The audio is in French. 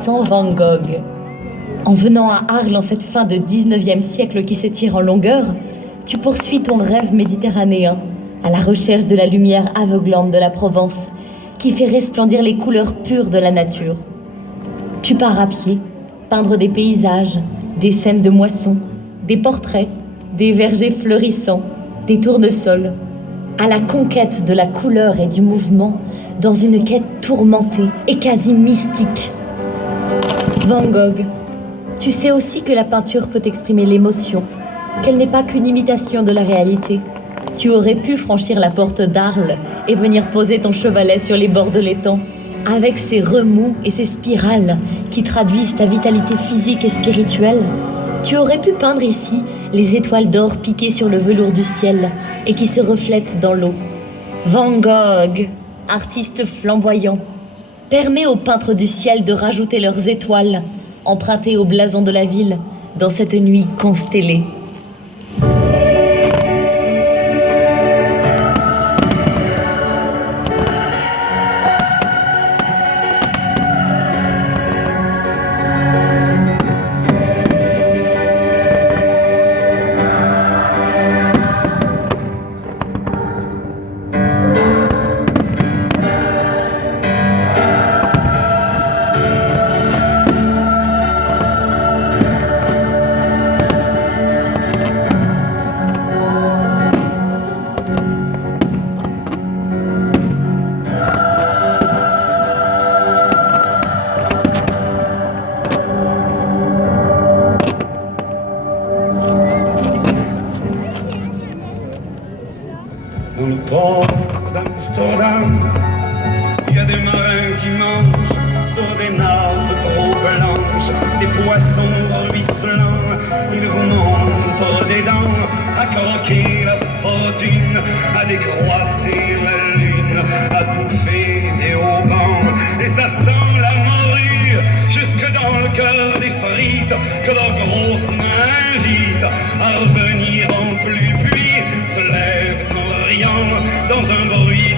Vincent van Gogh. En venant à Arles en cette fin de 19e siècle qui s'étire en longueur, tu poursuis ton rêve méditerranéen à la recherche de la lumière aveuglante de la Provence qui fait resplendir les couleurs pures de la nature. Tu pars à pied, peindre des paysages, des scènes de moisson, des portraits, des vergers fleurissants, des tournesols, à la conquête de la couleur et du mouvement dans une quête tourmentée et quasi mystique. Van Gogh, tu sais aussi que la peinture peut exprimer l'émotion, qu'elle n'est pas qu'une imitation de la réalité. Tu aurais pu franchir la porte d'Arles et venir poser ton chevalet sur les bords de l'étang, avec ses remous et ses spirales qui traduisent ta vitalité physique et spirituelle. Tu aurais pu peindre ici les étoiles d'or piquées sur le velours du ciel et qui se reflètent dans l'eau. Van Gogh, artiste flamboyant, permet aux peintres du ciel de rajouter leurs étoiles, empruntées au blason de la ville, dans cette nuit constellée. Dans le port d'Amsterdam, il y a des marins qui mangent sur des nappes trop blanches, des poissons ruisselants. Ils vous montrent des dents à croquer la fortune, à décroisser la lune, à bouffer des haubans. Et ça sent la morue jusque dans le cœur des frites que leurs grosses mains invitent à revenir en pluie, puis se lèvent en riant dans un bruit